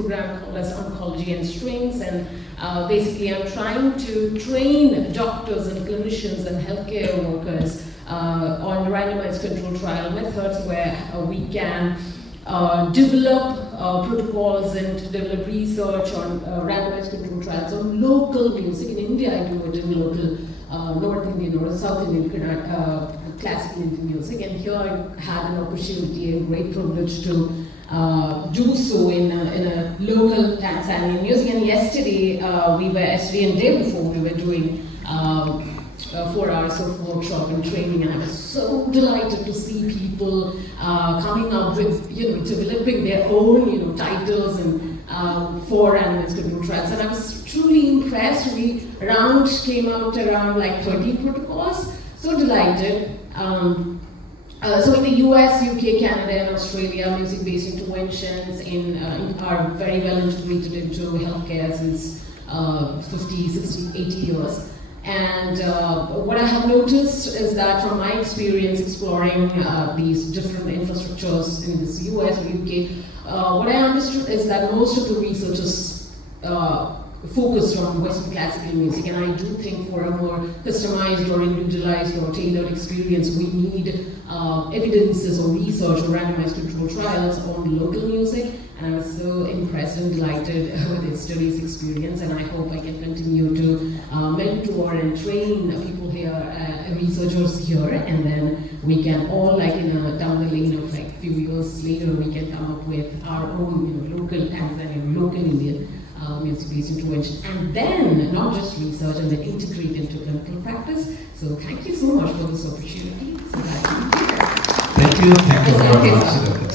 program called as Oncology and Strings, and basically I'm trying to train doctors and clinicians and healthcare workers on randomized control trial methods where we can develop protocols and develop research on randomized control trials on local music. In India, I do it in local North Indian or South Indian classical Indian music, and here I had an opportunity, a great privilege to do so in a local Tanzanian music. And yesterday and day before, we were doing 4 hours of workshop and training, and I was so delighted to see people coming up with, developing their own, titles and for randomized control trials. And I was truly impressed. We came out around like 30 protocols. So delighted. So in the US, UK, Canada, and Australia, music-based interventions are very well integrated into healthcare since 50, 60, 80 years. And what I have noticed is that from my experience exploring these different infrastructures in this US or UK, what I understood is that most of the research is focused on Western classical music, and I do think for a more customized or individualized or tailored experience, we need evidences or research or randomized control trials on local music. And I was so impressed and delighted with yesterday's experience, and I hope I can continue to mentor and train people here, researchers here, and then we can all, down the lane of a few years later, we can come up with our own, local Tanzanian, local Indian music-based intervention, and then not just research, and then integrate into clinical practice. So thank you so much for this opportunity. So thank you very much.